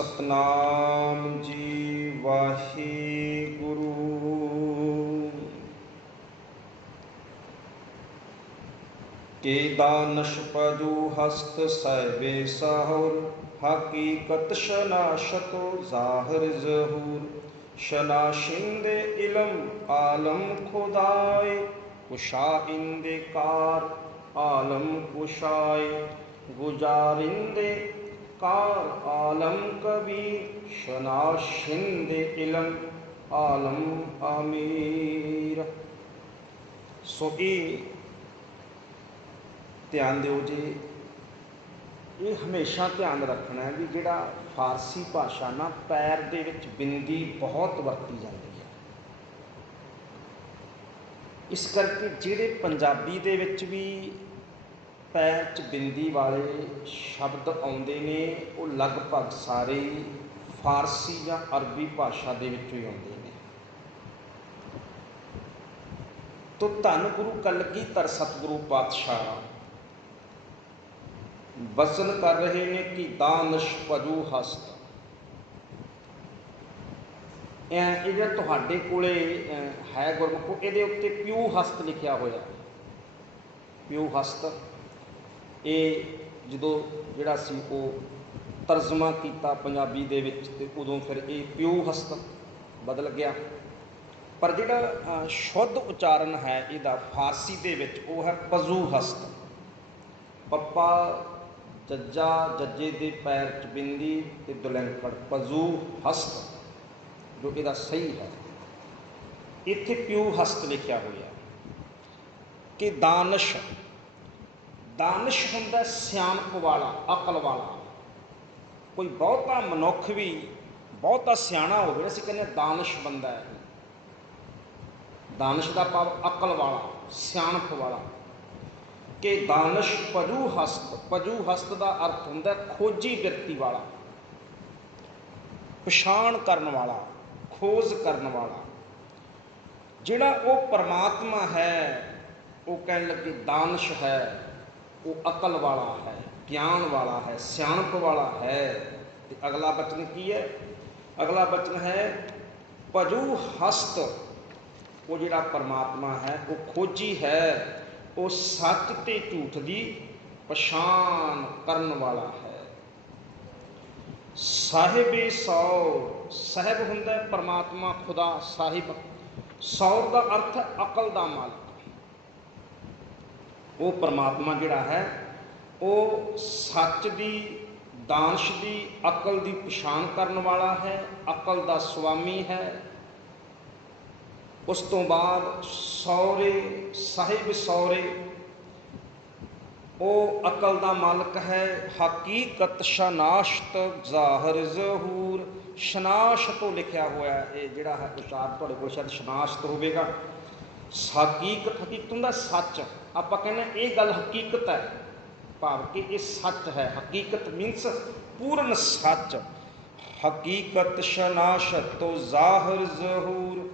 सतनाम जी वाहिगुरु। के दानश पजू हस्त सहबे सहुर, हकीकत शनाशतो ज़ाहिर ज़हूर। शनाशिंदे इलम आलम खुदाए, कुशाइंदे कार आलम कुशाए। गुजारिंदे कार आलम कबीर, शनाशिंदे इलम आलम अमीर। सो ध्यान दिओ जी, ये हमेशा ध्यान रखना है भी जिहड़ा फारसी भाषा ना पैर दे विच बिंदी बहुत वरती जाती है। इस करके जिहड़े पंजाबी दे विच भी पैर च बिंदी वाले शब्द आउंदे ने वो लगभग सारे फारसी या अरबी भाषा दे विचों ही आउंदे ने। तो धन गुरु कलगीधर सतगुरु पातशाह वचन कर रहे ने कि दानश पजू हस्त। ये तुहाडे कोले है गुरमुखो, इहदे उत्ते प्यू हस्त लिखिया होया। प्यू हस्त ये जदों जिहड़ा सी वो तर्जमा किया पंजाबी दे विच ते उदों फिर ये प्यू हस्त बदल गया। पर जिहड़ा शुद्ध उच्चारण है इहदा फारसी दे विच वो है पजू हस्त। पप्पा जज्जा जज्जे दे पैर च बिंदी ते दुलैंकड़ पजू हस्त, जो इहदा सही है। इत्थे प्यू हस्त लिखिया होया कि दानश, दानश हुंदा सियाणप वाला, अकल वाला। कोई बहुता मनुख भी बहुता सियाणा होवे, असीं कहने दानश बंदा है। दानश का भाव अकल वाला, सियाणप वाला। कि दानश पजू हस्त, पजू हस्त का अर्थ होंदा खोजी व्यक्ति वाला, पछाण करन वाला, खोज करन वाला। जिहड़ा वो परमात्मा है वो कहन लगे दानश है, वो अकल वाला है, ज्ञान वाला है, सियाणप वाला है। ते अगला बचन की है? अगला बचन है पजू हस्त। वो जिहड़ा परमात्मा है वो खोजी है, वो सच ते झूठ की पछाण करन वाला है। साहिबे सौर, साहिब हुंदा परमात्मा खुदा साहिब। सौर का अर्थ है अकल का मालिक। वो परमात्मा जिहड़ा है वो सच की, दानश की, अकल की पछाण करन वाला है, अकल का स्वामी है। उस तो बाद सौरे, साहिब सौरे, वो अकल का मालिक है। हकीकत शनाशत ज़ाहिर ज़हूर, शनाशत तो लिखा हुआ है, ये जिहड़ा है उचार तुहाडे कोल शायद शनाशत होवेगा। हकीकत, हकीकत हुंदा सच। आपां कहने ये गल हकीकत है, भाव कि ये सच है। हकीकत मीनस पूर्ण सच। हकीकत शनाशत तो ज़ाहिर ज़हूर।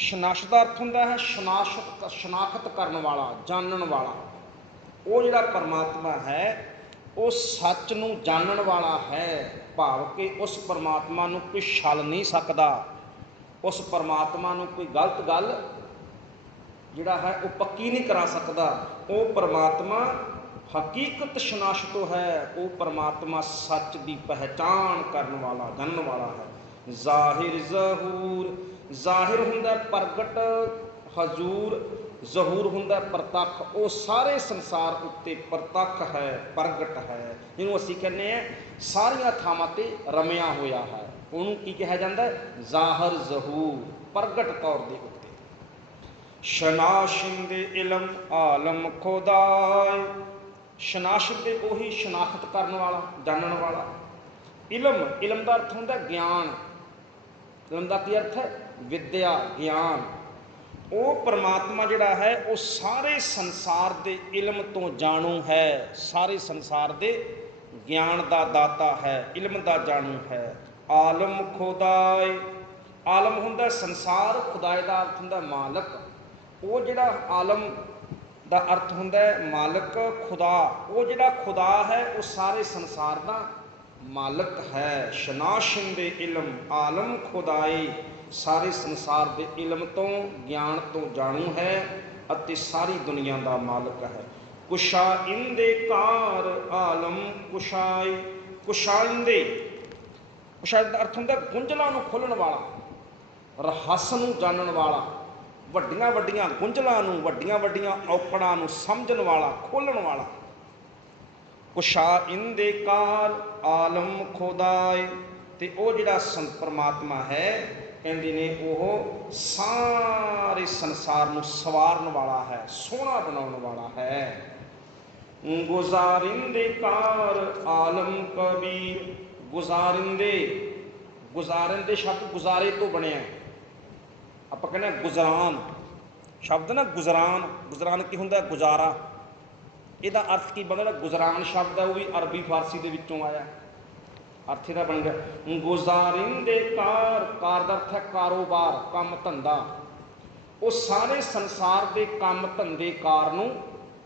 शनाशत का अर्थ होंदा है शनाशत, शनाखत करने वाला, जानन वाला। वो जिहड़ा परमात्मा है वो सच नूं जानन वाला है, भाव कि उस परमात्मा नूं कोई छल नहीं सकदा। उस परमात्मा नूं कोई गलत गल जिहड़ा है वो पक्की नहीं करा सकदा। वो परमात्मा हकीकत शनाशतो है, वो परमात्मा सच की पहचान करने वाला, जानने वाला है। ज़ाहिर ज़हूर, ज़ाहिर हुंदा प्रगट, हजूर, ज़हूर हुंदा प्रतख। वो सारे संसार उत्ते प्रतख है, प्रगट है। जिन्हों असीं कहने सारिया थावां ते रमिया होया है, उन्होंने की कहा जाता है? ज़ाहिर ज़हूर, प्रगट तौर दे उत्ते। शनाशिंदे इलम आलम खुदाए। शनाशिंदे उही शनाखत करने वाला, जानन वाला। इलम, इलम का अर्थ होंदा ज्ञान। इलम का की अर्थ है? विद्या, ज्ञान। वो परमात्मा जिहड़ा है वो सारे संसार के इलम तो जाणू है, सारे संसार के ज्ञान का दाता है, इलम का जाणू है। आलम खुदाए, आलम हुंदा संसार, खुदाए का अर्थ हुंदा मालक। वो जिहड़ा आलम का अर्थ हुंदा मालक, खुदा। वो जिहड़ा खुदा है वो सारे संसार का मालिक है शनाशिंदे इलम आलम खुदाए, सारे संसार के इलम तो ज्ञान तो जाणू है अति सारी दुनिया का मालिक है। कुशा इंदे कार आलम कुशाए, कुशाइंदे, कुशाइंदे का अर्थ होंगे गुंझलों को खोलण वाला, रहस नूं जानण वाला, वड्डियां वड्डियां गुंझलों नूं, वड्डियां वड्डियां औकड़ां नूं समझण वाला, खोलण वाला। कुशा इंदे कार आलम खुदाए, ते वो जिहड़ा परमात्मा है कहते ने वो सारे संसार नूं सवारन वाला है, सोहना बनाउण वाला है। गुजारिंदे कार आलम कबीर, गुजारिंदे, गुजारिंदे शब्द गुजारे तो बने, आप कहने गुजरान शब्द ना, गुजरान, गुजरान की होंगे गुजारा, ਇਹਦਾ अर्थ की बनता, गुजरान शब्द है वो भी अरबी फारसी के विचों आया, अर्थ ਇਹਦਾ बन गया गुजारिंदे कार, कार का अर्थ है कारोबार, काम धंधा, वो सारे संसार के काम धंधे कार नूं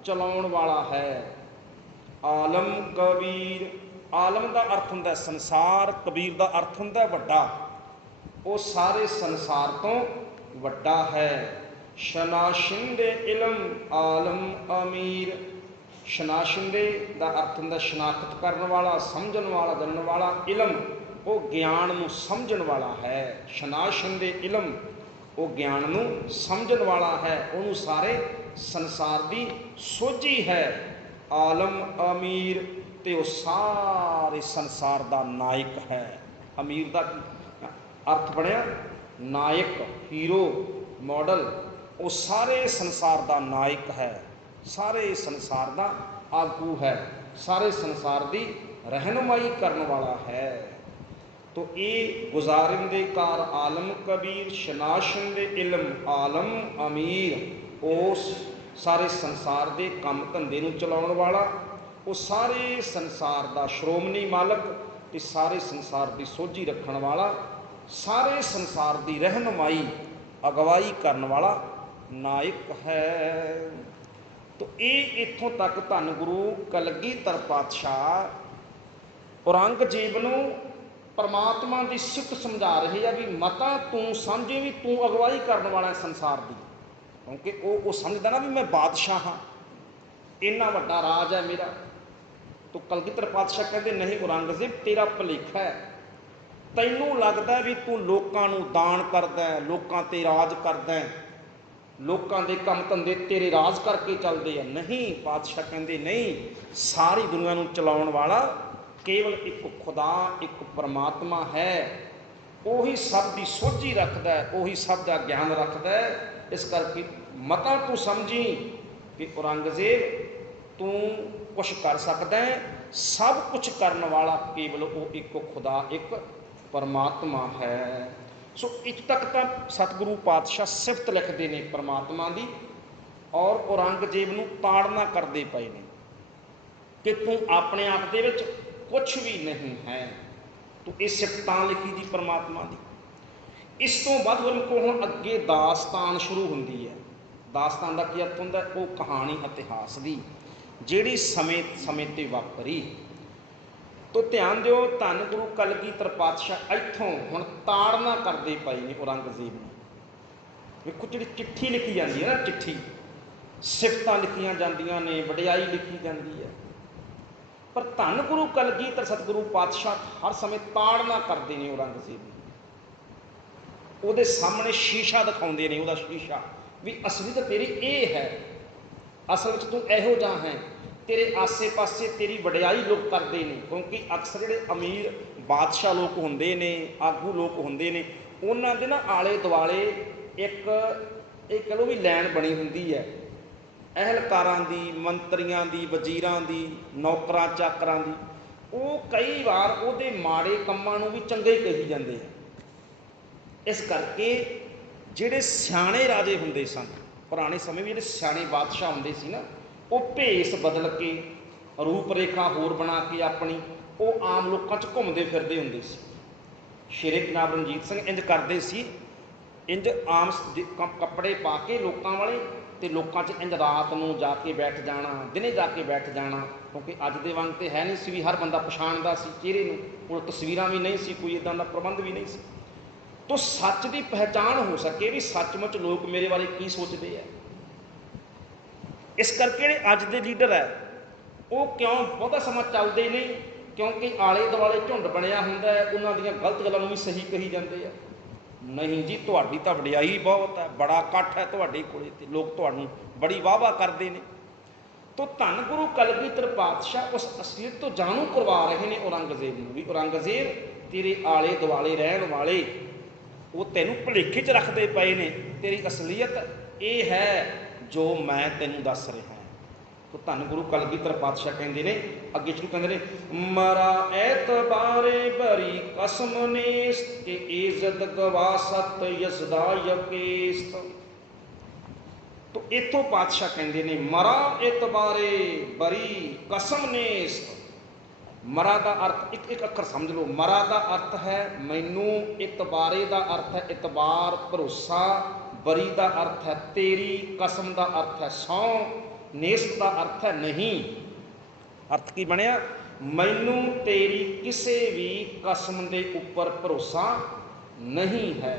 चलाउण वाला है। आलम कबीर, आलम का अर्थ होंदा संसार, कबीर का अर्थ होंदा वड्डा, वो सारे संसार तो वड्डा है। शनाशिंदे इलम आलम अमीर, शनाशिंदे का अर्थ होंदा शनाख्त करने वाला, समझण वाला, जानने वाला, इलम वो ज्ञान नूं समझण वाला है। शनाशिंदे इलम वो ज्ञान नूं समझण वाला है, उन्होंने सारे संसार की सोझी है। आलम अमीर, ते वो सारे संसार का नायक है। अमीर का अर्थ बनया नायक, हीरो, मॉडल, वो सारे संसार का नायक है, सारे संसार का आगू है, सारे संसार की रहनुमाई करने वाला है। तो ये गुजारिंदे कार आलम कबीर, शनाशिंदे इल्म आलम अमीर, उस सारे संसार के काम धंधे नूं चलाउण वाला, वो सारे संसार का श्रोमणी मालक, ते सारे संसार की सोझी रखण वाला, सारे संसार की रहनुमाई अगवाई करने वाला नायक है। तो ये इत्थों तक धन गुरु कलगीधर पातशाह औरंगजेब नूं परमात्मा की सिफत समझा रहे हैं भी मता तू समझे भी तू अगवाई करने वाला संसार की, क्योंकि वो समझदा ना भी मैं बादशाह हाँ, इन्ना वड्डा राज है मेरा। तो कलगीधर पातशाह कहते नहीं औरंगजेब तेरा भुलेखा है, तैनूं लगदा भी तू लोकां नूं दान करदा है, लोकां ते राज करदा है, लोकां दे काम धंधे तेरे राज करके चलते हैं। नहीं, पातशाह कहते नहीं, सारी दुनिया नूं चलाउण वाला केवल एक खुदा, एक परमात्मा है, उही सब की सोझी रखता है, उही सब का ज्ञान रखता है। इस करके मता तू समझी कि औरंगजेब तू कुछ कर सकता है, सब कुछ करने वाला केवल वो एक खुदा, एक परमात्मा है। सो इत्थे तक तो सतगुरु पातशाह सिफत लिखते हैं परमात्मा की, और औरंगजेब नूं ताड़ना करते पे ने कि तू अपने आप दे विच कुछ भी नहीं है। तो ये सिफत लिखी जी परमात्मा की। इस तो बाद को हुण अगे दास्तान शुरू होंदी है। दास्तान का की अर्थ होंदा है, वो कहानी इतिहास की जिहड़ी समय समय ते वापरी। तो ध्यान दिओ, धन गुरु कलगीधर पातशाह इत्थों हुण ताड़ना करते पे ने औरंगजेब नूं। वेखो जिहड़ी चिट्ठी लिखी जाती है ना, चिट्ठी सिफतां लिखियां जांदियां ने, वडियाई लिखी जाती है, पर धन गुरु कलगीधर सतगुरु पातशाह हर समय ताड़ना करते हैं औरंगजेब नूं। ਉਹਦੇ सामने शीशा दिखाते हैं, ਉਹਦਾ शीशा भी असलियत तेरी ये है, असल में तू इहो जा है, तेरे आसे पासे तेरी वडियाई लोग करते हैं। क्योंकि अक्सर जोड़े अमीर बादशाह लोग होंदे ने, आगू लोग होंदे ने, उन्हां दे ना आले दुआले एक कह लो भी लैन बनी हुंदी है, अहलकारां दी, मंत्रियां दी, वजीरां दी, नौकरां चाकरां दी। वो कई बार ਉਹਦੇ माड़े ਕੰਮਾਂ ਨੂੰ भी चंगे ही कही जाते हैं। इस करके ਜਿਹੜੇ ਸਿਆਣੇ राजे ਹੁੰਦੇ ਸਨ पुराने समय में, ਜਿਹੜੇ ਸਿਆਣੇ बादशाह ਹੁੰਦੇ ਸੀ ना, वो भेस बदल के रूप रेखा होर बना के अपनी वो आम लोगों च घूमते फिरते होंगे सी। शेरे जनाब रणजीत सिंह इंज करते सी, इंज आम कपड़े पा के लोगों वाले, तो लोगों च इंज रात नूं जाके बैठ जाना, दिने जाके बैठ जाना, क्योंकि अज दे वांग तो है नहीं सी भी हर बंदा पछाणदा सी चेहरे नूं, हुण तस्वीरां भी नहीं सी, कोई इदां दा प्रबंध भी नहीं सी। तो सच की पहचान हो सके भी सचमुच लोग मेरे बारे की सोचते हैं। इस करके जिहड़े अज दे लीडर है वो क्यों बहुता समा चलते नहीं, क्योंकि आले दुआले झुंड बनया हुंदा है, उन्हां दीयां गलत गल्लां भी सही कही जाते हैं। नहीं जी, तुहाडी तां वडियाई बहुत है, बड़ा इकट्ठ है तुहाडे कोले ते लोग तुहानूं बड़ी वाह वाह करते हैं। तो धन गुरु कलगीधर पातशाह उस असलीयत तो जाणू करवा रहे हैं औरंगजेब नूं भी औरंगजेब तेरे आले दुआले रहण वाले वो तैनूं भुलेखे च रखते पे ने, तेरी असलीयत ये है जो मैं तैनूं दस रहा। तो धन गुरु कलगीधर पातशाह कहते हैं, अगे शुरू कहते हैं, मरा एतबारे भरी कसम नेस्त के इज्जत गवा सत यसदा यकेस्त। तो इतों पातशाह कहते हैं, मरा एतबारे बरी कसम नेस्त। मरा का अर्थ एक एक अखर समझ लो, मरा का अर्थ है मैनू, इतबारे का अर्थ है इतबार भरोसा, बरी का अर्थ है तेरी, कसम का अर्थ है सौ, नेस्त का अर्थ है नहीं। अर्थ की बनया, मैनू तेरी किसी भी कसम के उपर भरोसा नहीं है।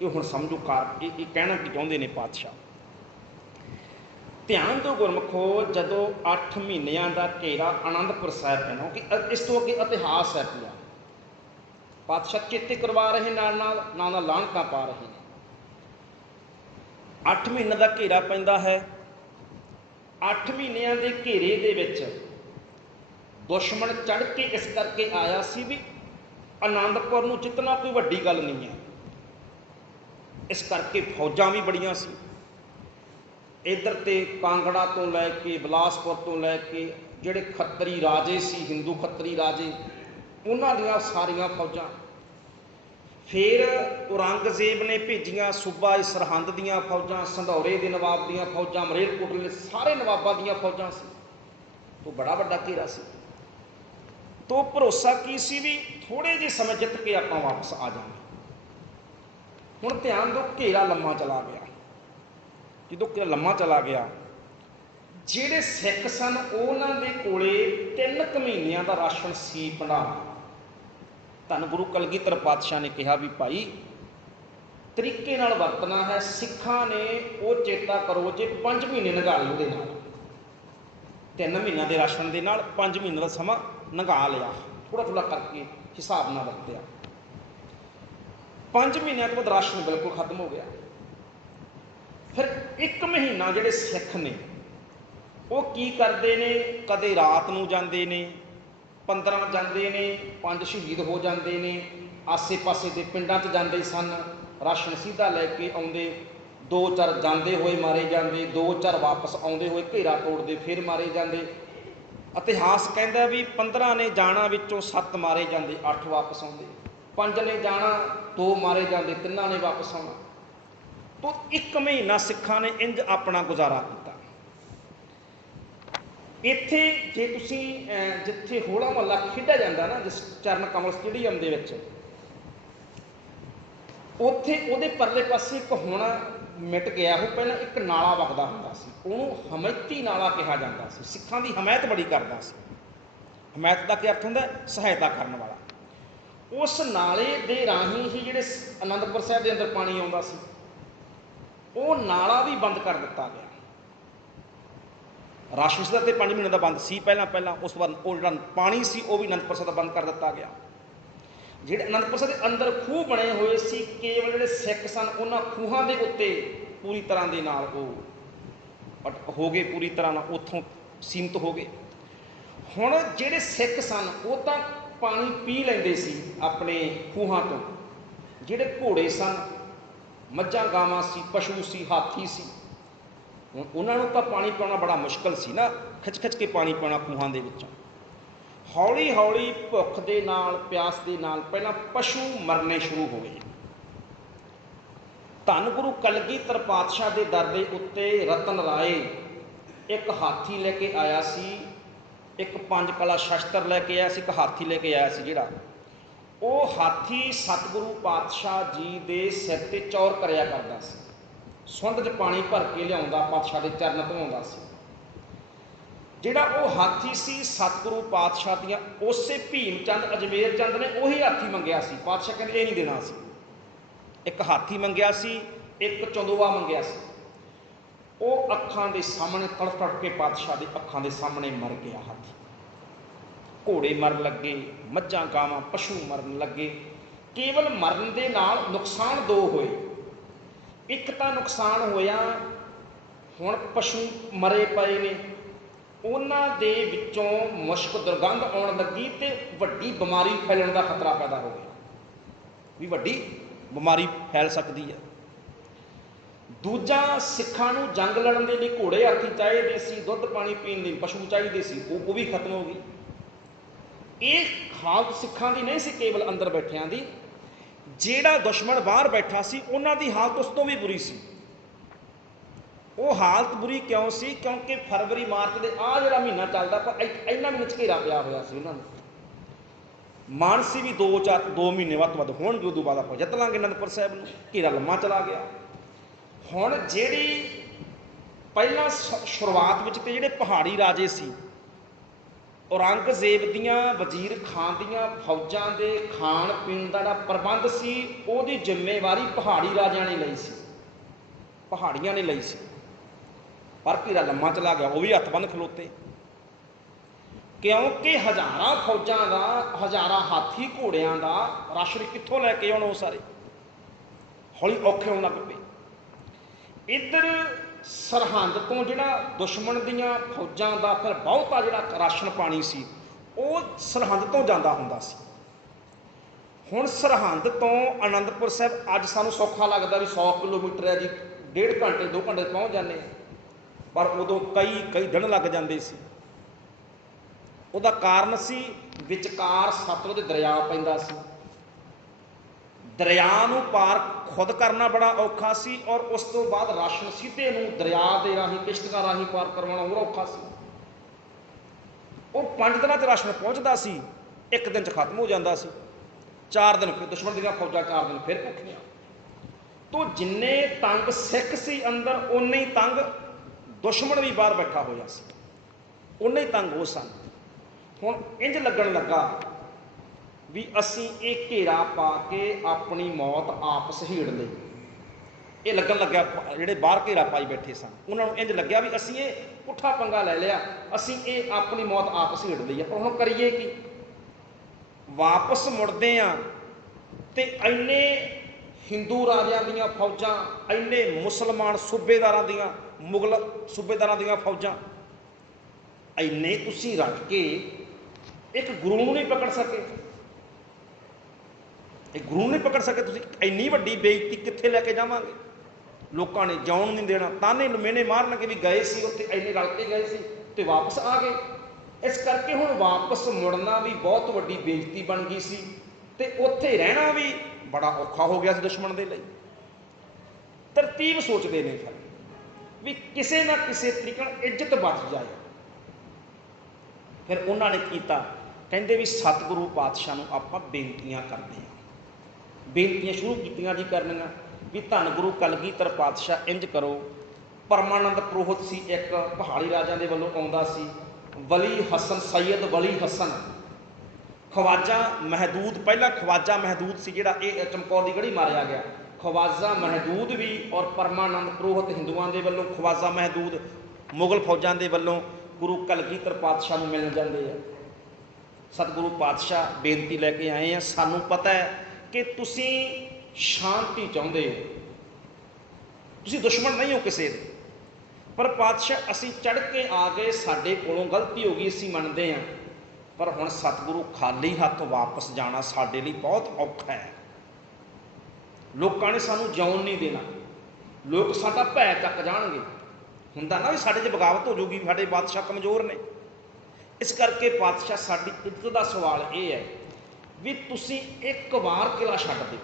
ये हुण समझो कार ये कहना की चाहते हैं पातशाह। ध्यान दो गुरमुखो, जदों 8 महीनों का घेरा आनंदपुर साहिब पैना, क्योंकि इस तो अगे इतिहास है पूरा, पातशाह चेते करवा रहे नाल लाहनतां पा रहे हैं। 8 महीने का घेरा पैंदा है। 8 महीनों के घेरे दे विच दुश्मन चढ़ के इस करके आया सी भी आनंदपुर नूं जितना कोई वड्डी गल नहीं है, इस करके फौजां भी बड़ियां सी। इधर ते कांगड़ा तो लैके बिलासपुर तो लैके जिहड़े खत्तरी राजे सी, हिंदू खत्तरी राजे, उन्हां दियां सारियां फौजां। फिर औरंगजेब ने भेजियां सूबा सरहंद दियां फौजां, संधौरे दे नवाब दियां फौजां, मरेलकोटले सारे नवाबां दियां फौजां सी। तो बड़ा वड्डा घेरा सी। तो भरोसा की सी भी थोड़े जे समय जित के आपां वापस आ जाएंगे। हुण ध्यान दो, घेरा लम्मा चला गया। जो घेरा लम्मा चला गया, ਜਿਹੜੇ सिख सन उन्हां दे कोले 3 महीनों का राशन सी भंडार। धन गुरु कलगीधर पातशाह ने कहा भी भाई तरीके नाल वरतना है। सिखां ने वो चेता करो जे 5 महीने नंगा लए उहदे नाल, 3 महीनों के राशन के नाल 5 महीने का समा नंगा लिया, थोड़ा थोड़ा करके हिसाब नाल वरतिया। 5 महीनों के बाद राशन बिल्कुल खत्म हो गया। फिर 1 महीना जिहड़े सिख ने वो की करते हैं, कदे रात नूं जाते हैं, 15 जाते हैं, 5 शहीद हो जाते हैं, आसे पासे के पिंडां च जाते सन, राशन सीधा लैके आउंदे, 2-4 जाते हुए मारे जाते, 2-4 वापस आउंदे हुए घेरा तोड़ते फिर मारे जाते। इतिहास कहता भी 15 ने जाना विचों 7 मारे जाते, 8 वापस आउंदे, 5 ने जाना 2 मारे जाते, 3 ने वापस आउणा। तो 1 महीना सिखां ने इंज अपना गुजारा किया। इत्थे जे तुसीं जिथे होला महल्ला खेडा जाता ना, जिस चरण कमल स्टेडियम दे विच, उत्थे उहदे परले पासे एक हुण मिट गया, वो पहलां एक नाला वगदा हुंदा सी, उहनूं हमैती नाला कहा जाता सी। सिखां दी हमायत बड़ी करदा सी। हमायत का क्या अर्थ हुंदा? सहायता करन वाला। उस नाले दे राहीं ही जिहड़े आनंदपुर साहिब दे अंदर पानी आउंदा सी, वो नाला भी बंद कर दिता गया। राशन सीधा तो 5 महीने का बंद सी पहला, उस बाद वो जो पानी सी वो भी आनंदपुर साहिब बंद कर दिता गया। जिहड़े आनंदपुर साहिब के अंदर खूह बने हुए सी, केवल जिहड़े सिख सन उन्हां खूहां दे उत्ते पूरी तरह दे नाल वो हो गए, पूरी तरह नाल उत्थों सीमित हो गए। हुण जिहड़े सिख सन वो तां पानी पी लैंदे सी अपने खूहां तो, जिहड़े घोड़े सन, मੱਝਾਂ गावां सी, पशु सी, हाथी सी, उन्होंने तो पानी पिलाना बड़ा मुश्किल सी ना, खिच खिच के पानी पिलाना खूहां दे विचों। हौली हौली भुख दे नाल, प्यास दे नाल पहलां पशु मरने शुरू हो गए। धन गुरु कलगीधर पातशाह के दर दे उत्ते रतन राय एक हाथी लैके आया सी, एक 5 कला शस्त्र लैके आया सी, एक हाथी लैके आया सी। जिहड़ा वो हाथी सतगुरु पातशाह जी दे सिर ते चौर करया करदा सी, सुंड च पानी भर के लियाउंदा, पातशाह दे चरण धोंदा सी। ਜਿਹੜਾ ਉਹ ਹਾਥੀ ਸੀ ਸਤਿਗੁਰੂ ਪਾਤਸ਼ਾਹ ਦੀਆਂ ਉਸੇ ਭੀਮ ਚੰਦ ਅਜਮੇਰ ਚੰਦ ਨੇ ਉਹੀ ਹਾਥੀ ਮੰਗਿਆ ਸੀ। ਪਾਤਸ਼ਾਹ ਕਹਿੰਦੇ ਇਹ ਨਹੀਂ ਦੇਣਾ ਸੀ। ਇੱਕ ਹਾਥੀ ਮੰਗਿਆ ਸੀ, ਇੱਕ ਚੰਦੋਆ ਮੰਗਿਆ ਸੀ। ਉਹ ਅੱਖਾਂ ਦੇ ਸਾਹਮਣੇ ਤੜਫ ਤੜਫ ਕੇ ਪਾਤਸ਼ਾਹ ਦੀ ਅੱਖਾਂ ਦੇ ਸਾਹਮਣੇ ਮਰ ਗਿਆ ਹਾਥੀ। ਘੋੜੇ ਮਰਨ ਲੱਗੇ, ਮੱਝਾਂ ਗਾਵਾਂ ਪਸ਼ੂ ਮਰਨ ਲੱਗੇ। ਕੇਵਲ ਮਰਨ ਦੇ ਨਾਲ ਨੁਕਸਾਨ ਦੋ ਹੋਏ। ਇੱਕ ਤਾਂ ਨੁਕਸਾਨ ਹੋਇਆ, ਹੁਣ ਪਸ਼ੂ ਮਰੇ ਪਏ ਨੇ, ਉਹਨਾਂ ਦੇ ਵਿੱਚੋਂ ਮੁਸ਼ਕ ਦੁਰਗੰਧ ਆਉਣ ਲੱਗੀ ਤੇ ਵੱਡੀ ਬਿਮਾਰੀ ਫੈਲਣ ਦਾ ਖਤਰਾ ਪੈਦਾ ਹੋ ਗਿਆ, ਵੀ ਵੱਡੀ ਬਿਮਾਰੀ ਫੈਲ ਸਕਦੀ ਹੈ। ਦੂਜਾ, ਸਿੱਖਾਂ ਨੂੰ ਜੰਗ ਲੜਨ ਦੇ ਲਈ ਘੋੜੇ ਹਾਥੀ ਚਾਹੀਦੇ ਸੀ, ਦੁੱਧ ਪਾਣੀ ਪੀਣ ਲਈ ਪਸ਼ੂ ਚਾਹੀਦੇ ਸੀ, ਉਹ ਵੀ ਖਤਮ ਹੋ ਗਈ। ਇਹ ਹਾਲਤ ਸਿੱਖਾਂ ਦੀ ਨਹੀਂ ਸੀ ਕੇਵਲ ਅੰਦਰ ਬੈਠਿਆਂ ਦੀ, ਜਿਹੜਾ ਦੁਸ਼ਮਣ ਬਾਹਰ ਬੈਠਾ ਸੀ ਉਹਨਾਂ ਦੀ ਹਾਲਤ ਉਸ ਤੋਂ ਵੀ ਬੁਰੀ ਸੀ। ਉਹ ਹਾਲਤ ਬੁਰੀ ਕਿਉਂ ਸੀ? ਕਿਉਂਕਿ ਫਰਵਰੀ ਮਾਰਚ ਦੇ ਆਹ ਜਿਹੜਾ ਮਹੀਨਾ ਚੱਲਦਾ, ਪਰ ਇਹਨਾਂ ਵਿੱਚ ਘੇਰਾ ਪਿਆ ਹੋਇਆ ਸੀ ਉਹਨਾਂ ਨੂੰ। ਮਾਨਸੀ ਵੀ 2 ਮਹੀਨੇ ਵੱਧ ਤੋਂ ਵੱਧ ਹੋਣਗੇ, ਉਦੋਂ ਬਾਅਦ ਆਪਾਂ ਜਿੱਤ ਲਾਂਗੇ ਅਨੰਦਪੁਰ ਸਾਹਿਬ ਨੂੰ। ਘੇਰਾ ਲੰਮਾ ਚਲਾ ਗਿਆ। ਹੁਣ ਜਿਹੜੀ ਪਹਿਲਾਂ ਸ਼ੁਰੂਆਤ ਵਿੱਚ ਤੇ ਜਿਹੜੇ ਪਹਾੜੀ ਰਾਜੇ ਸੀ, ਔਰੰਗਜ਼ੇਬ ਦੀਆਂ, ਵਜ਼ੀਰ ਖਾਨ ਦੀਆਂ ਫੌਜਾਂ ਦੇ ਖਾਣ ਪੀਣ ਦਾ ਜਿਹੜਾ ਪ੍ਰਬੰਧ ਸੀ, ਉਹਦੀ ਜ਼ਿੰਮੇਵਾਰੀ ਪਹਾੜੀ ਰਾਜਿਆਂ ਨੇ ਲਈ ਸੀ, ਪਹਾੜੀਆਂ ਨੇ ਲਈ ਸੀ। ਪਰ ਘੇਰਾ ਲੰਮਾ ਚਲਾ ਗਿਆ, ਉਹ ਵੀ ਹੱਥ ਬੰਨ੍ਹ ਖਲੋਤੇ, ਕਿਉਂਕਿ ਹਜ਼ਾਰਾਂ ਫੌਜਾਂ ਦਾ, ਹਜ਼ਾਰਾਂ ਹਾਥੀ ਘੋੜਿਆਂ ਦਾ ਰਾਸ਼ਨ ਕਿੱਥੋਂ ਲੈ ਕੇ ਆਉਣ? ਉਹ ਸਾਰੇ ਹੌਲੀ ਔਖੇ ਹੋਣ ਲੱਗ ਪਏ। ਇੱਧਰ ਸਰਹੰਦ ਤੋਂ ਜਿਹੜਾ ਦੁਸ਼ਮਣ ਦੀਆਂ ਫੌਜਾਂ ਦਾ ਫਿਰ ਬਹੁਤਾ ਜਿਹੜਾ ਰਾਸ਼ਨ ਪਾਣੀ ਸੀ, ਉਹ ਸਰਹੰਦ ਤੋਂ ਜਾਂਦਾ ਹੁੰਦਾ ਸੀ। ਹੁਣ ਸਰਹੰਦ ਤੋਂ ਅਨੰਦਪੁਰ ਸਾਹਿਬ ਅੱਜ ਸਾਨੂੰ ਸੌਖਾ ਲੱਗਦਾ ਵੀ 100 ਕਿਲੋਮੀਟਰ ਹੈ ਜੀ, 1.5 ਘੰਟੇ 2 ਘੰਟੇ ਪਹੁੰਚ ਜਾਂਦੇ ਹਾਂ, ਪਰ ਉਦੋਂ ਕਈ ਦਿਨ ਲੱਗ ਜਾਂਦੇ ਸੀ। ਉਹਦਾ ਕਾਰਨ ਸੀ ਵਿਚਕਾਰ ਸਤਲੁਜ ਦਰਿਆ ਪੈਂਦਾ ਸੀ। ਦਰਿਆ ਨੂੰ ਪਾਰ ਖੁਦ ਕਰਨਾ ਬੜਾ ਔਖਾ ਸੀ, ਔਰ ਉਸ ਤੋਂ ਬਾਅਦ ਰਾਸ਼ਨ ਸਿੱਧੇ ਨੂੰ ਦਰਿਆ ਦੇ ਰਾਹੀਂ, ਕਿਸ਼ਤੀਆਂ ਰਾਹੀਂ ਪਾਰ ਕਰਵਾਉਣਾ ਹੋਰ ਔਖਾ ਸੀ। ਉਹ 5 ਦਿਨਾਂ 'ਚ ਰਾਸ਼ਨ ਪਹੁੰਚਦਾ ਸੀ, 1 ਦਿਨ 'ਚ ਖਤਮ ਹੋ ਜਾਂਦਾ ਸੀ। 4 ਦਿਨ ਫਿਰ ਦੁਸ਼ਮਣ ਦੀਆਂ ਫੌਜਾਂ, 4 ਦਿਨ ਫਿਰ ਭੁੱਖੀਆਂ। ਤੋ ਜਿੰਨੇ ਤੰਗ ਸਿੱਖ ਸੀ ਅੰਦਰ, ਓਨੇ ਹੀ ਤੰਗ ਦੁਸ਼ਮਣ ਵੀ ਬਾਹਰ ਬੈਠਾ ਹੋਇਆ ਸੀ, ਓਨੇ ਹੀ ਤੰਗ ਉਹ ਸਨ। ਹੁਣ ਇੰਝ ਲੱਗਣ ਲੱਗਾ ਵੀ ਅਸੀਂ ਇਹ ਘੇਰਾ ਪਾ ਕੇ ਆਪਣੀ ਮੌਤ ਆਪ ਸਹੀੜ ਲਈ। ਇਹ ਲੱਗਣ ਲੱਗਿਆ, ਜਿਹੜੇ ਬਾਹਰ ਘੇਰਾ ਪਾਈ ਬੈਠੇ ਸਨ ਉਹਨਾਂ ਨੂੰ ਇੰਝ ਲੱਗਿਆ ਵੀ ਅਸੀਂ ਇਹ ਪੁੱਠਾ ਪੰਗਾ ਲੈ ਲਿਆ, ਅਸੀਂ ਇਹ ਆਪਣੀ ਮੌਤ ਆਪ ਸਹੀੜ ਲਈ। ਪਰ ਹੁਣ ਕਰੀਏ ਕੀ? ਵਾਪਸ ਮੁੜਦੇ ਆ ਤੇ ਇੰਨੇ ਹਿੰਦੂ ਰਾਜਿਆਂ ਦੀਆਂ ਫੌਜਾਂ, ਇੰਨੇ ਮੁਸਲਮਾਨ ਸੂਬੇਦਾਰਾਂ ਦੀਆਂ, ਮੁਗਲ ਸੂਬੇਦਾਰਾਂ ਦੀਆਂ ਫੌਜਾਂ, ਇੰਨੇ ਤੁਸੀਂ ਰੱਖ ਕੇ ਇੱਕ ਗੁਰੂ ਨੂੰ ਨਹੀਂ ਪਕੜ ਸਕੇ। ਇਹ ਗੁਰੂ ਨਹੀਂ ਪਕੜ ਸਕੇ, ਤੁਸੀਂ ਇੰਨੀ ਵੱਡੀ ਬੇਇੱਜ਼ਤੀ ਕਿੱਥੇ ਲੈ ਕੇ ਜਾਵਾਂਗੇ? ਲੋਕਾਂ ਨੇ ਜਿਉਣ ਨਹੀਂ ਦੇਣਾ, ਤਾਨੇ ਮੇਨੇ ਮਾਰਨਗੇ ਵੀ ਗਏ ਸੀ ਉੱਥੇ, ਇੰਨੇ ਰਲ ਕੇ ਗਏ ਸੀ ਤੇ ਵਾਪਸ ਆ ਗਏ। ਇਸ ਕਰਕੇ ਹੁਣ ਵਾਪਸ ਮੁੜਨਾ ਵੀ ਬਹੁਤ ਵੱਡੀ ਬੇਇੱਜ਼ਤੀ ਬਣ ਗਈ ਸੀ, ਤੇ ਉੱਥੇ ਰਹਿਣਾ ਵੀ ਬੜਾ ਔਖਾ ਹੋ ਗਿਆ ਸੀ ਦੁਸ਼ਮਣ ਦੇ ਲਈ। ਤਰਤੀਬ ਸੋਚਦੇ ਨੇ ਫਿਰ ਵੀ ਕਿਸੇ ਨਾ ਕਿਸੇ ਤਰੀਕੇ ਨਾਲ ਇੱਜ਼ਤ ਬਚ ਜਾਏ। ਫਿਰ ਉਹਨਾਂ ਨੇ ਕੀਤਾ, ਕਹਿੰਦੇ ਵੀ ਸਤਿਗੁਰੂ ਪਾਤਸ਼ਾਹ ਨੂੰ ਆਪਾਂ ਬੇਨਤੀਆਂ ਕਰਦੇ ਹਾਂ। ਬੇਨਤੀਆਂ ਸ਼ੁਰੂ ਕੀਤੀਆਂ ਜੀ ਕਰਨੀਆਂ, ਵੀ ਧੰਨ ਗੁਰੂ ਕਲਗੀਧਰ ਪਾਤਸ਼ਾਹ ਇੰਝ ਕਰੋ। ਪਰਮਾਨੰਦ ਪ੍ਰੋਹਿਤ ਸੀ ਇੱਕ, ਪਹਾੜੀ ਰਾਜਿਆਂ ਦੇ ਵੱਲੋਂ ਆਉਂਦਾ ਸੀ। ਵਲੀ ਹਸਨ, ਸੈਯਦ ਵਲੀ ਹਸਨ, ਖਵਾਜਾ ਮਹਿਦੂਦ, ਪਹਿਲਾਂ ਖਵਾਜਾ ਮਹਿਦੂਦ ਸੀ ਜਿਹੜਾ ਇਹ ਚਮਕੌਰ ਦੀ ਗੜੀ ਮਾਰਿਆ ਗਿਆ। ਖਵਾਜਾ ਮਹਿਦੂਦ ਵੀ ਔਰ ਪਰਮਾਨੰਦ ਪ੍ਰੋਹਿਤ ਹਿੰਦੂਆਂ ਦੇ ਵੱਲੋਂ, ਖਵਾਜਾ ਮਹਿਦੂਦ ਮੁਗਲ ਫੌਜਾਂ ਦੇ ਵੱਲੋਂ ਗੁਰੂ ਕਲਗੀਧਰ ਪਾਤਸ਼ਾਹ ਨੂੰ ਮਿਲਣ ਜਾਂਦੇ ਆ। ਸਤਿਗੁਰੂ ਪਾਤਸ਼ਾਹ ਬੇਨਤੀ ਲੈ ਕੇ ਆਏ ਆ, ਸਾਨੂੰ ਪਤਾ ਹੈ ਕਿ ਤੁਸੀਂ ਸ਼ਾਂਤੀ ਚਾਹੁੰਦੇ ਹੋ, ਤੁਸੀਂ ਦੁਸ਼ਮਣ ਨਹੀਂ ਹੋ ਕਿਸੇ ਦੇ, ਪਰ ਪਾਤਸ਼ਾਹ ਅਸੀਂ ਚੜ੍ਹ ਕੇ ਆ ਗਏ, ਸਾਡੇ ਕੋਲੋਂ ਗਲਤੀ ਹੋ ਗਈ, ਅਸੀਂ ਮੰਨਦੇ ਹਾਂ, ਪਰ ਹੁਣ ਸਤਿਗੁਰੂ ਖਾਲੀ ਹੱਥ ਵਾਪਸ ਜਾਣਾ ਸਾਡੇ ਲਈ ਬਹੁਤ ਔਖਾ ਹੈ। ਲੋਕਾਂ ਨੇ ਸਾਨੂੰ ਜਿਉਣ ਨਹੀਂ ਦੇਣਾ, ਲੋਕ ਸਾਡਾ ਭੈ ਚੱਕ ਜਾਣਗੇ। ਹੁੰਦਾ ਨਾ ਵੀ ਸਾਡੇ 'ਚ ਬਗਾਵਤ ਹੋ ਜਾਊਗੀ, ਸਾਡੇ ਬਾਦਸ਼ਾਹ ਕਮਜ਼ੋਰ ਨੇ। ਇਸ ਕਰਕੇ ਪਾਤਸ਼ਾਹ, ਸਾਡੀ ਇੱਜ਼ਤ ਦਾ ਸਵਾਲ ਇਹ ਹੈ ਵੀ ਤੁਸੀਂ ਇੱਕ ਵਾਰ ਕਿਲ੍ਹਾ ਛੱਡ ਦਿਓ,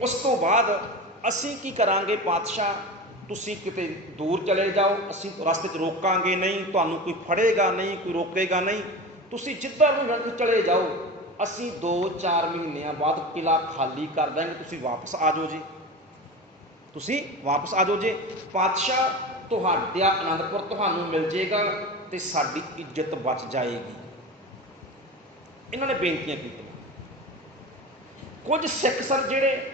ਉਸ ਤੋਂ ਬਾਅਦ ਅਸੀਂ ਕੀ ਕਰਾਂਗੇ? ਪਾਤਸ਼ਾਹ ਤੁਸੀਂ ਕਿਤੇ ਦੂਰ ਚਲੇ ਜਾਓ, ਅਸੀਂ ਰਸਤੇ 'ਚ ਰੋਕਾਂਗੇ ਨਹੀਂ, ਤੁਹਾਨੂੰ ਕੋਈ ਫੜੇਗਾ ਨਹੀਂ, ਕੋਈ ਰੋਕੇਗਾ ਨਹੀਂ, ਤੁਸੀਂ ਜਿੱਧਰ ਨੂੰ ਚਲੇ ਜਾਓ, ਅਸੀਂ 2-4 ਮਹੀਨਿਆਂ ਬਾਅਦ ਕਿਲ੍ਹਾ ਖਾਲੀ ਕਰ ਦਾਂਗੇ, ਤੁਸੀਂ ਵਾਪਸ ਆ ਜਾਓ ਜੀ, ਤੁਸੀਂ ਵਾਪਸ ਆ ਜਾਓ ਜੀ। ਪਾਤਸ਼ਾਹ ਤੁਹਾਡਾ ਆਨੰਦਪੁਰ ਤੁਹਾਨੂੰ ਮਿਲ ਜਾਏਗਾ ਤੇ ਸਾਡੀ ਇੱਜ਼ਤ ਬਚ ਜਾਏਗੀ। ਇਹਨਾਂ ਨੇ ਬੇਨਤੀਆਂ ਕੀਤੀਆਂ। ਕੁਝ ਸਿੱਖ ਸਨ ਜਿਹੜੇ,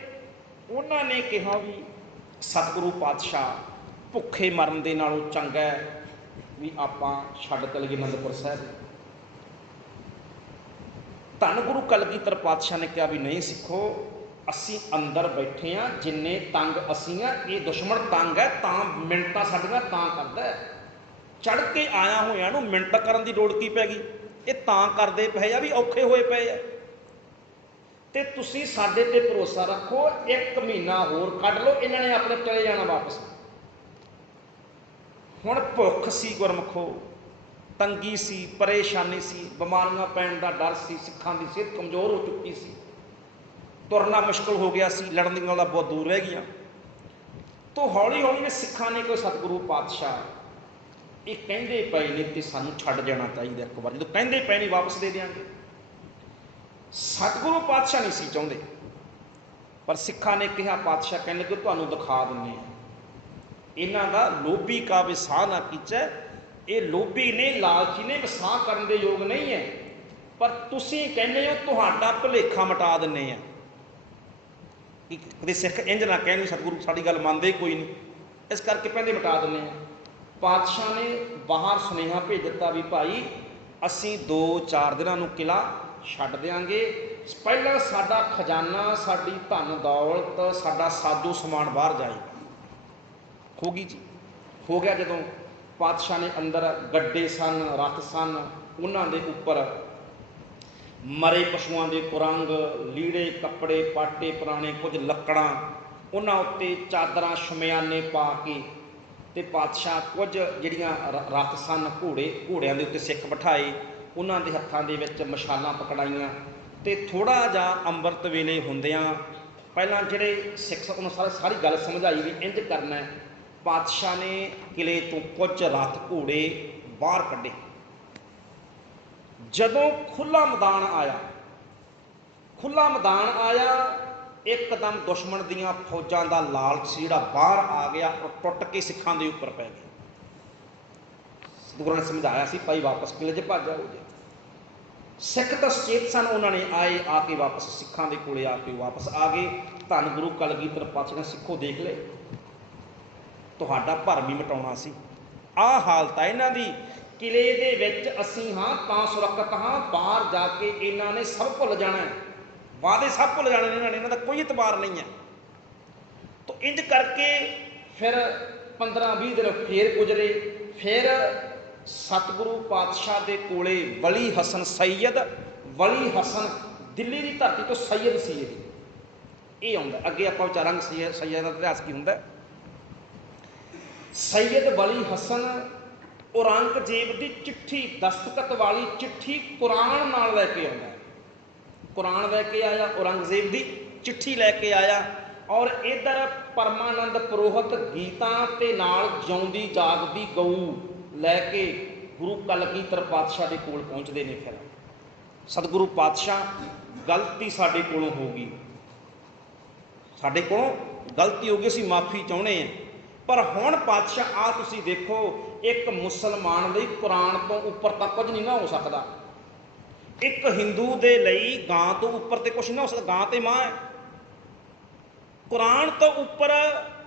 ਉਹਨਾਂ ਨੇ ਕਿਹਾ ਵੀ ਸਤਿਗੁਰੂ ਪਾਤਸ਼ਾਹ ਭੁੱਖੇ ਮਰਨ ਦੇ ਨਾਲੋਂ ਚੰਗਾ ਹੈ ਵੀ ਆਪਾਂ ਛੱਡ ਚਲੀਏ ਅਨੰਦਪੁਰ ਸਾਹਿਬ। ਧੰਨ ਗੁਰੂ ਕਲਗੀਧਰ ਪਾਤਸ਼ਾਹ ਨੇ ਕਿਹਾ ਵੀ ਨਹੀਂ ਸਿੱਖੋ, ਅਸੀਂ ਅੰਦਰ ਬੈਠੇ ਹਾਂ, ਜਿੰਨੇ ਤੰਗ ਅਸੀਂ ਆ, ਇਹ ਦੁਸ਼ਮਣ ਤੰਗ ਹੈ ਤਾਂ ਮਿੰਨਤਾਂ ਸਾਡੀਆਂ ਤਾਂ ਕਰਦਾ। ਚੜ੍ਹ ਕੇ ਆਇਆ ਹੋਇਆਂ ਨੂੰ ਮਿੰਨਤ ਕਰਨ ਦੀ ਲੋੜ ਕੀ ਪੈ ਗਈ? ਇਹ ਤਾਂ ਕਰਦੇ ਪਏ ਆ ਵੀ ਔਖੇ ਹੋਏ ਪਏ ਆ, ਤੇ ਤੁਸੀਂ ਸਾਡੇ ਤੇ ਭਰੋਸਾ ਰੱਖੋ, 1 ਮਹੀਨਾ ਹੋਰ ਕੱਢ ਲਓ, ਇਹਨਾਂ ਨੇ ਆਪਣੇ ਚਲੇ ਜਾਣਾ ਵਾਪਸ। ਹੁਣ ਭੁੱਖ ਸੀ ਗੁਰਮੁਖੋ, ਤੰਗੀ ਸੀ, ਪਰੇਸ਼ਾਨੀ ਸੀ, ਬਿਮਾਰੀਆਂ ਪੈਣ ਦਾ ਡਰ ਸੀ, ਸਿੱਖਾਂ ਦੀ ਸਿਹਤ ਕਮਜ਼ੋਰ ਹੋ ਚੁੱਕੀ ਸੀ, ਤੁਰਨਾ ਮੁਸ਼ਕਲ ਹੋ ਗਿਆ ਸੀ, ਲੜਨ ਦੀਆਂ ਗੱਲਾਂ ਬਹੁਤ ਦੂਰ ਰਹਿ ਗਈਆਂ। ਤੋ ਹੌਲੀ ਹੌਲੀ ਨੇ ਸਿੱਖਾਂ ਨੇ ਕੋਈ ਸਤਿਗੁਰੂ ਪਾਤਸ਼ਾਹ ਇਹ ਕਹਿੰਦੇ ਪਏ ਨੇ ਤੇ ਸਾਨੂੰ ਛੱਡ ਜਾਣਾ ਚਾਹੀਦਾ ਇੱਕ ਵਾਰ, ਜਦੋਂ ਕਹਿੰਦੇ ਪਏ ਨਹੀਂ ਵਾਪਸ ਦੇ ਦਿਆਂਗੇ। ਸਤਿਗੁਰੂ ਪਾਤਸ਼ਾਹ ਨਹੀਂ ਸੀ ਚਾਹੁੰਦੇ, ਪਰ ਸਿੱਖਾਂ ਨੇ ਕਿਹਾ, ਪਾਤਸ਼ਾਹ ਕਹਿੰਦੇ ਕਿ ਤੁਹਾਨੂੰ ਦਿਖਾ ਦਿੰਦੇ ਹਾਂ। ਇਹਨਾਂ ਦਾ ਲੋਭੀ ਕਾ ਵਿਸਾਹ ਨਾ ਕੀਚੈ, ਇਹ ਲੋਭੀ ਨੇ, ਲਾਲਚੀ ਨੇ, ਵਿਸਾਹ ਕਰਨ ਦੇ ਯੋਗ ਨਹੀਂ ਹੈ, ਪਰ ਤੁਸੀਂ ਕਹਿੰਦੇ ਹੋ ਤੁਹਾਡਾ ਭੁਲੇਖਾ ਮਿਟਾ ਦਿੰਦੇ ਆ। ਕਿ ਕਦੇ ਸਿੱਖ ਇੰਝ ਨਾ ਕਹਿਣ ਵੀ ਸਤਿਗੁਰੂ ਸਾਡੀ ਗੱਲ ਮੰਨਦੇ ਕੋਈ ਨਹੀਂ, ਇਸ ਕਰਕੇ ਕਹਿੰਦੇ ਮਿਟਾ ਦਿੰਦੇ ਆ। ਪਾਤਸ਼ਾਹ ਨੇ ਬਾਹਰ ਸੁਨੇਹਾ ਭੇਜ ਦਿੱਤਾ ਵੀ ਭਾਈ ਅਸੀਂ 2-4 ਦਿਨਾਂ ਨੂੰ ਕਿਲ੍ਹਾ ਛੱਡ ਦਿਆਂਗੇ, ਪਹਿਲਾਂ ਸਾਡਾ ਖਜ਼ਾਨਾ, ਸਾਡੀ ਧਨ ਦੌਲਤ, ਸਾਡਾ ਸਾਜੋ ਸਮਾਨ ਬਾਹਰ ਜਾਏਗਾ। ਹੋ ਗਈ ਜੀ, ਹੋ ਗਿਆ। ਜਦੋਂ ਪਾਤਸ਼ਾਹ ਨੇ ਅੰਦਰ ਗੱਡੇ ਸਨ, ਰੱਥ ਸਨ, ਉਹਨਾਂ ਦੇ ਉੱਪਰ ਮਰੇ ਪਸ਼ੂਆਂ ਦੇ ਕੁਰੰਗ, ਲੀੜੇ ਕੱਪੜੇ ਪਾਟੇ ਪੁਰਾਣੇ, ਕੁਝ ਲੱਕੜਾਂ, ਉਹਨਾਂ ਉੱਤੇ ਚਾਦਰਾਂ ਸ਼ਮਿਆਨੇ ਪਾ ਕੇ, ਤੇ ਪਾਤਸ਼ਾਹ ਕੁਝ ਜਿਹੜੀਆਂ ਰੱਥ ਸਨ, ਘੋੜਿਆਂ ਦੇ ਉੱਤੇ ਸਿੱਖ ਬਿਠਾਏ, ਉਹਨਾਂ ਦੇ ਹੱਥਾਂ ਦੇ ਵਿੱਚ ਮਸ਼ਾਲਾਂ ਪਕੜਾਈਆਂ, ਤੇ ਥੋੜ੍ਹਾ ਜਿਹਾ ਅੰਮ੍ਰਿਤ ਵੇਲੇ ਹੁੰਦਿਆਂ ਪਹਿਲਾਂ ਜਿਹੜੇ ਸਿੱਖ ਉਹਨਾਂ ਸਾਰੀ ਗੱਲ ਸਮਝਾਈ ਵੀ ਇੰਝ ਕਰਨਾ। ਪਾਤਸ਼ਾਹ ਨੇ ਕਿਲੇ ਤੋਂ ਕੁਝ ਰੱਥ ਘੋੜੇ ਬਾਹਰ ਕੱਢੇ। ਜਦੋਂ ਖੁੱਲ੍ਹਾ ਮੈਦਾਨ ਆਇਆ, ਇੱਕਦਮ ਦੁਸ਼ਮਣ ਦੀਆਂ ਫੌਜਾਂ ਦਾ ਲਾਲਚ ਸੀ ਜਿਹੜਾ ਬਾਹਰ ਆ ਗਿਆ, ਉਹ ਟੁੱਟ ਕੇ ਸਿੱਖਾਂ ਦੇ ਉੱਪਰ ਪੈ ਗਿਆ। ਸਤਿਗੁਰਾਂ ਨੇ ਸਮਝਾਇਆ ਸੀ ਭਾਈ ਵਾਪਸ ਕਿਲੇ 'ਚ ਭੱਜ ਜਾਓ ਜੀ। ਸਿੱਖ ਤਾਂ ਸੁਚੇਤ ਸਨ, ਉਹਨਾਂ ਨੇ ਆ ਕੇ ਵਾਪਸ ਸਿੱਖਾਂ ਦੇ ਕੋਲੇ ਆ ਕੇ ਵਾਪਸ ਆ ਗਏ। ਧੰਨ ਗੁਰੂ ਕਲਗੀਧਰ ਪਾਤਸ਼ਾਹ ਨੇ ਸਿੱਖੋ ਦੇਖ ਲਏ, ਤੁਹਾਡਾ ਭਰਮ ਹੀ ਮਿਟਾਉਣਾ ਸੀ। ਆਹ ਹਾਲਤ ਹੈ ਇਹਨਾਂ ਦੀ, ਕਿਲੇ ਦੇ ਵਿੱਚ ਅਸੀਂ ਹਾਂ ਤਾਂ ਸੁਰੱਖਿਅਤ ਹਾਂ, ਬਾਹਰ ਜਾ ਕੇ ਇਹਨਾਂ ਨੇ ਸਭ ਭੁੱਲ ਜਾਣਾ, ਵਾਅਦੇ ਸਭ ਭੁੱਲ ਜਾਣੇ ਨੇ ਇਹਨਾਂ ਦਾ ਕੋਈ ਇਤਬਾਰ ਨਹੀਂ ਹੈ। ਤਾਂ ਇੰਝ ਕਰਕੇ ਫਿਰ 15-20 ਦਿਨ ਫੇਰ ਗੁਜ਼ਰੇ। ਫਿਰ ਸਤਿਗੁਰੂ ਪਾਤਸ਼ਾਹ ਦੇ ਕੋਲੇ ਵਲੀ ਹਸਨ ਸੈਯਦ, ਵਲੀ ਹਸਨ ਦਿੱਲੀ ਦੀ ਧਰਤੀ ਤੋਂ ਸੈਯਦ ਸੀ ਇਹ ਆਉਂਦਾ। ਅੱਗੇ ਆਪਾਂ ਵਿਚਾਰਾਂਗੇ ਸੈਯਦ ਦਾ ਇਤਿਹਾਸ ਕੀ ਹੁੰਦਾ। ਸੈਯਦ ਵਲੀ ਹਸਨ ਔਰੰਗਜ਼ੇਬ ਦੀ ਚਿੱਠੀ, ਦਸਤਖਤ ਵਾਲੀ ਚਿੱਠੀ ਕੁਰਾਨ ਨਾਲ ਲੈ ਕੇ ਆਉਂਦਾ। ਕੁਰਾਨ ਲੈ ਕੇ ਆਇਆ, ਔਰੰਗਜ਼ੇਬ ਦੀ ਚਿੱਠੀ ਲੈ ਕੇ ਆਇਆ, ਔਰ ਇੱਧਰ ਪਰਮਾਨੰਦ ਪੁਰੋਹਿਤ ਗੀਤਾਂ ਤੇ ਨਾਲ ਜਿਉਂਦੀ ਜਾਗਦੀ ਗਊ ਲੈ ਕੇ ਗੁਰੂ ਕਲਗੀਧਰ ਪਾਤਸ਼ਾਹ ਦੇ ਕੋਲ ਪਹੁੰਚਦੇ ਨੇ। ਫਿਰ ਸਤਿਗੁਰੂ ਪਾਤਸ਼ਾਹ, ਗਲਤੀ ਸਾਡੇ ਕੋਲੋਂ ਹੋ ਗਈ, ਸਾਡੇ ਕੋਲੋਂ ਗਲਤੀ ਹੋ ਗਈ, ਅਸੀਂ ਮਾਫੀ ਚਾਹੁੰਦੇ ਹਾਂ। ਪਰ ਹੁਣ ਪਾਤਸ਼ਾਹ ਆ ਤੁਸੀਂ ਦੇਖੋ, ਇੱਕ ਮੁਸਲਮਾਨ ਲਈ ਕੁਰਾਨ ਤੋਂ ਉੱਪਰ ਤਾਂ ਕੁਝ ਨਹੀਂ ਨਾ ਹੋ ਸਕਦਾ, ਇੱਕ ਹਿੰਦੂ ਦੇ ਲਈ ਗਾਂ ਤੋਂ ਉੱਪਰ ਤੇ ਕੁਛ ਨਾ ਹੋ ਸਕਦਾ, ਗਾਂ ਤੇ ਮਾਂ ਹੈ। ਕੁਰਾਨ ਤੋਂ ਉੱਪਰ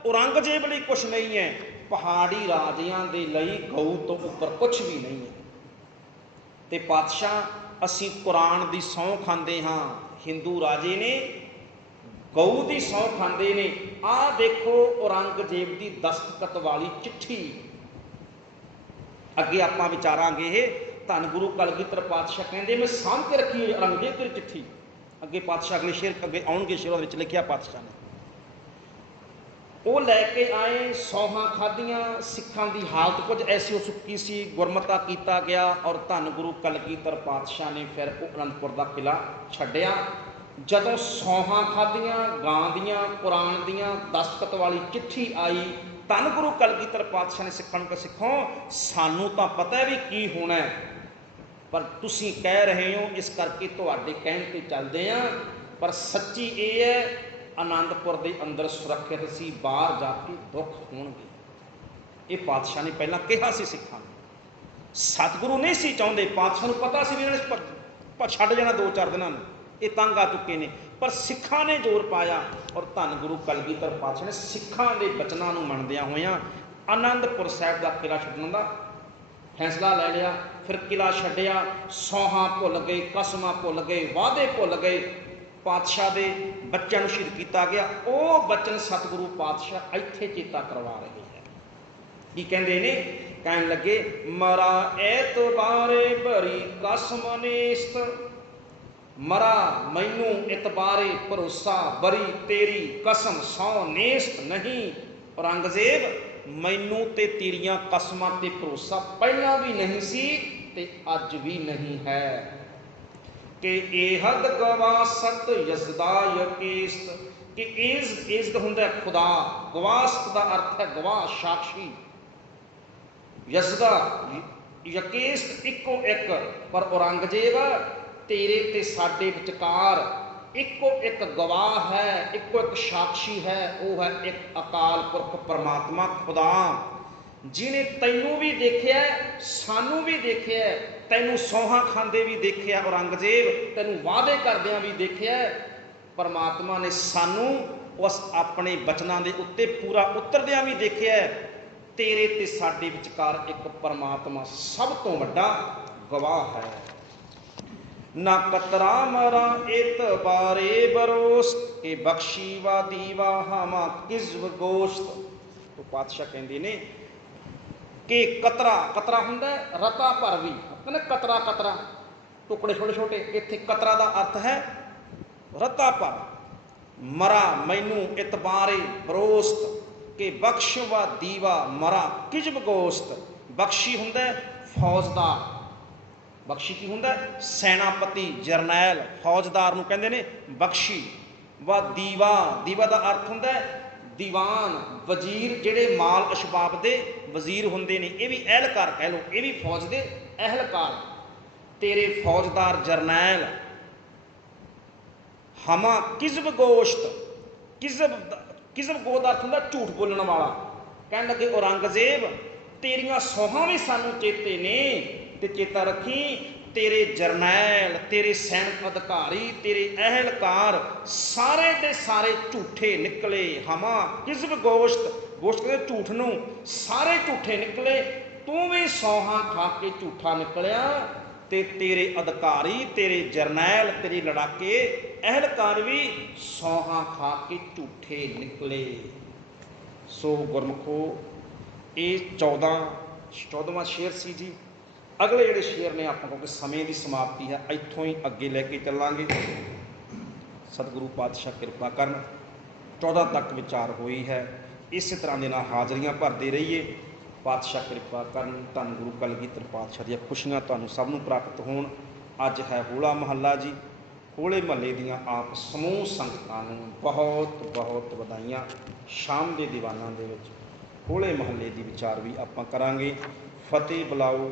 ਔਰੰਗਜ਼ੇਬ ਲਈ ਕੁਛ ਨਹੀਂ ਹੈ, ਪਹਾੜੀ ਰਾਜਿਆਂ ਦੇ ਲਈ ਗਊ ਤੋਂ ਉੱਪਰ ਕੁਛ ਵੀ ਨਹੀਂ ਹੈ। ਤੇ ਪਾਤਸ਼ਾਹ ਅਸੀਂ ਕੁਰਾਨ ਦੀ ਸਹੁੰ ਖਾਂਦੇ ਹਾਂ, ਹਿੰਦੂ ਰਾਜੇ ਨੇ ਗਊ ਦੀ ਸਹੁੰ ਖਾਂਦੇ ਨੇ। ਆਹ ਦੇਖੋ ਔਰੰਗਜ਼ੇਬ ਦੀ ਦਸਤਖਤ ਵਾਲੀ ਚਿੱਠੀ। ਅੱਗੇ ਆਪਾਂ ਵਿਚਾਰਾਂਗੇ ਇਹ। ਧੰਨ ਗੁਰੂ ਕਲਗੀਧਰ ਪਾਤਸ਼ਾਹ ਕਹਿੰਦੇ ਮੈਂ ਸਾਂਭ ਕੇ ਰੱਖੀ ਔਰੰਗਜ਼ੇਬ ਦੀ ਚਿੱਠੀ। ਅੱਗੇ ਪਾਤਸ਼ਾਹ ਅਗਲੇ ਸ਼ੇਰ ਅੱਗੇ ਆਉਣਗੇ, ਸ਼ੇਰਾਂ ਵਿੱਚ ਲਿਖਿਆ ਪਾਤਸ਼ਾਹ ਨੇ, ਉਹ ਲੈ ਕੇ ਆਏ, ਸੌਹਾਂ ਖਾਧੀਆਂ। ਸਿੱਖਾਂ ਦੀ ਹਾਲਤ ਕੁਝ ਐਸੀ ਹੋ ਚੁੱਕੀ ਸੀ, ਗੁਰਮਤਾ ਕੀਤਾ ਗਿਆ, ਔਰ ਧੰਨ ਗੁਰੂ ਕਲਗੀਧਰ ਪਾਤਸ਼ਾਹ ਨੇ ਫਿਰ ਉਹ ਅਨੰਦਪੁਰ ਦਾ ਕਿਲ੍ਹਾ ਛੱਡਿਆ। ਜਦੋਂ ਸੌਹਾਂ ਖਾਧੀਆਂ, ਗਾਂ ਦੀਆਂ, ਕੁਰਾਨ ਦੀਆਂ, ਦਸਤਖਤ ਵਾਲੀ ਚਿੱਠੀ ਆਈ, ਧੰਨ ਗੁਰੂ ਕਲਗੀਧਰ ਪਾਤਸ਼ਾਹ ਨੇ ਸਿੱਖਾਂ ਨੂੰ ਕਿਹਾ, ਸਿੱਖੋ ਸਾਨੂੰ ਤਾਂ ਪਤਾ ਵੀ ਕੀ ਹੋਣਾ, ਪਰ ਤੁਸੀਂ ਕਹਿ ਰਹੇ ਹੋ ਇਸ ਕਰਕੇ ਤੁਹਾਡੇ ਕਹਿਣ 'ਤੇ ਚੱਲਦੇ ਹਾਂ। ਪਰ ਸੱਚੀ ਇਹ ਹੈ, ਆਨੰਦਪੁਰ ਦੇ ਅੰਦਰ ਸੁਰੱਖਿਅਤ ਸੀ, ਬਾਹਰ ਜਾ ਕੇ ਦੁੱਖ ਹੋਣਗੇ। ये पातशाह ने पहला कहा सी सिखां नूं। सतगुरु नहीं सी चाहुंदे, पातशाह नूं पता सी भी इन्हां ने छड्ड जाना 2-4 दिनां नूं, ये तंग आ चुके ने, पर सिखां ने जोर पाया और धन गुरु कलगीधर पातशाह ने सिखां दे बचनां नूं मनदियां होइयां आनंदपुर साहिब दा किला छड्डण दा फैसला लै लिया। फिर किला छड्डिया, सौहां भुल गए, कसमां भुल गए, वादे भुल गए, पातशाह दे बच्चों नूं शहीद किया गया। वो बचन सतगुरु पातशाह इत्थे चेता करवा रहे हैं। की कहंदे ने, कहन लगे मरा एतबारे भरी कसम नेस्त, मरा मैनू इतबारे भरोसा बरी तेरी कसम सौ नेस्त नहीं। औरंगजेब मैनू ते तेरियां कसमां ते भरोसा पहला भी नहीं सी ते अज भी नहीं है। कि एहद गवाह सत यसदा यकेस्त, कि इज्जत हुंदा खुदा, गवास्त दा अर्थ है गवाह साक्षी, यसदा यकेस्त इको एक। पर औरंगजेब तेरे ते साडे विचकार इको एक गवाह है, इको एक साक्षी है, वो है एक अकाल पुरख परमात्मा खुदा, जिन्हें तैनू भी देखिया सानू भी देखिया, तैनू सौहां खांदे भी देखिया औरंगजेब, तैनू वादे करदियां भी देखिया। परमात्मा ने सानू उस अपने बचनां दे उत्ते पूरा उतरदियां भी देखिया। तेरे ते साडे विचकार एक परमात्मा सब तो वड्डा गवाह है। ना कतरा मरा एतबारे बरोस्त, के बख्शी वा दीवा हामा किज़्ब गोश्त। तो पातशाह कहंदे ने कि कतरा, कतरा हुंदा रता भर भी, कहंदे कतरा कतरा टुकड़े छोटे छोटे, इत्थे कतरा दा अर्थ है रता भर। मरा मैनू इतबारे बरोस्त, के बख्श व दीवा मरा किज़्ब गोश्त। बख्शी हुंदा फौजदार, बख्शी की हुंदा सैनापति जरनैल, फौजदार नूं कहंदे ने बख्शी। व दीवा, दीवा दा अर्थ हुंदा दीवान वजीर, जिहड़े माल अशबाब दे वजीर हुंदे ने, ये भी एहलकार कह लो, ये भी फौज दे एहलकार। तेरे फौजदार जरनैल हमा किज़्ब गोश्त, किज़्ब गोश्त अर्थ हुंदा झूठ बोलण वाला। कहण लगे औरंगजेब तेरियां सौहां भी सानू चेते ने, ते चेता रखी तेरे जरनैल, तेरे सैनिक अधिकारी, तेरे अहलकार सारे दे सारे झूठे निकले। हमा किज़्ब गोश्त, गोश्त के झूठ नूं, सारे झूठे निकले। तू भी सौहां खा के झूठा निकलिया, ते तेरे अधिकारी, तेरे जरनैल, तेरे लड़ाके अहलकार भी सौहां खा के झूठे निकले। सो गुरमुखो ये 14वां शेर सी जी। अगले ਜਿਹੜੇ शेर ने ਆਪਾਂ क्योंकि समय की समाप्ति है इत्थों ही अगे लैके चलांगे। सतगुरु पातशाह कृपा करन 14 तक विचार हुई है, इस तरह के नाल हाजरियां भरते रहिए। पातशाह कृपा करन, धन गुरु कलगीधर पातशाह दी खुशियां तुहानूं सब नूं प्राप्त होण। अज है होला महला जी, होले महल्ले दियां आप समूह संगतां नूं बहुत बहुत वधाइयां। शाम के दीवानां दे विच होले महल्ले की विचार भी आपां करांगे। फतेह बुलाओ।